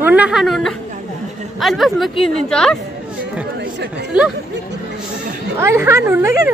हुन्न खानु हुन्न अहिले बस म किनिदिन्छु हस् ल अहिले खानुहुन्न क्या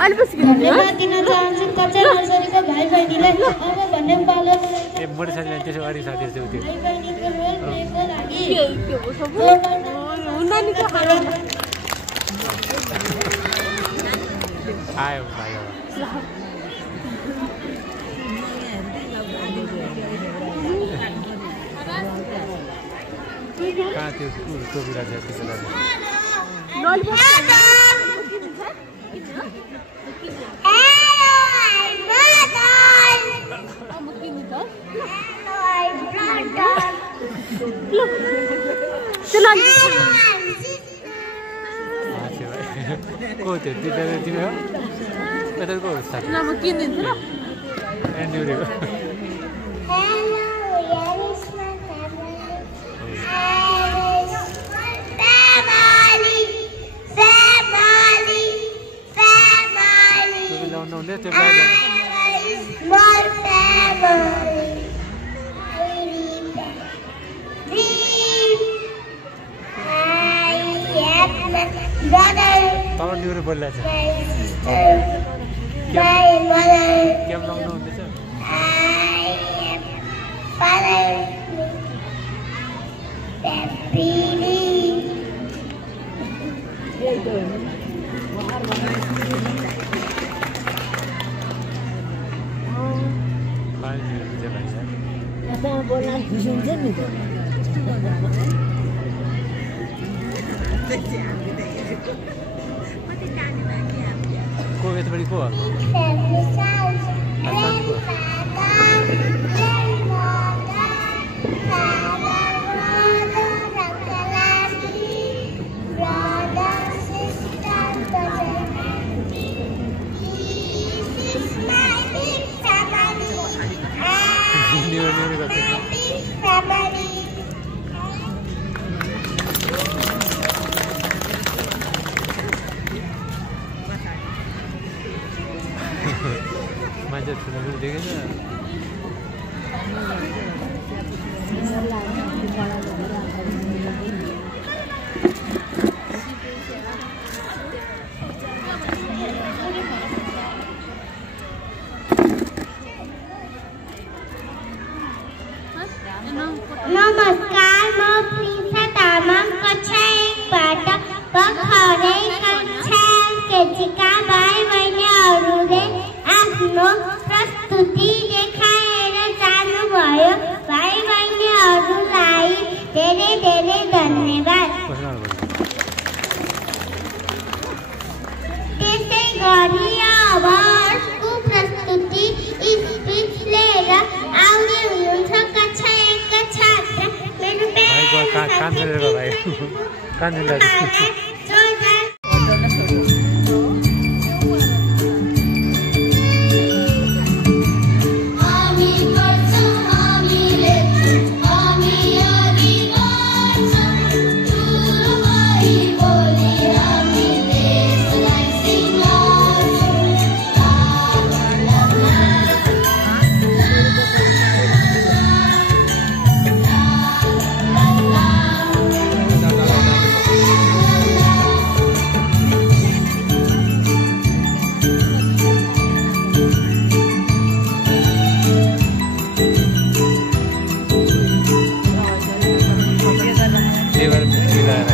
अहिले पछि दिन चाहन्छु कच्चा नर्सरीको भाइ बहिनीलाई अब भन्ने पालो मोटर साइकल त्यसो अरू साथीहरू चाहिँ भाइ बहिनीको रोल प्लेको लागि के हो सब हुन्न नि को खानु आयो भाइ कहाँ त्यो टोपी राखेको त्यसो गर्दा को त्यो दिदी तिमी हो यता को साथी म किनिदिन्छु ल एन्ड्युरीको तल न्युरो बोलिरहेछ क्याम लाउनु हुँदैछ बोल्न खुसी हुन्छ नि त को यतापट्टि को मान्छे ठुलो देखेछ नमस्कार म प्रिन्सा तामाङ कक्षा 1बाट भर्खरै कक्षा केजीका भाइ बहिनीहरूले आफ्नो प्रस्तुति देखाएर जानुभयो भाइ बहिनीहरूलाई धेरै धेरै धन्यवाद त्यसै गरी अब अर्को प्रस्तुति स्पिच लिएर आउने हुनुहुन्छ कक्षा 1का छात्र मेरो मिलाएर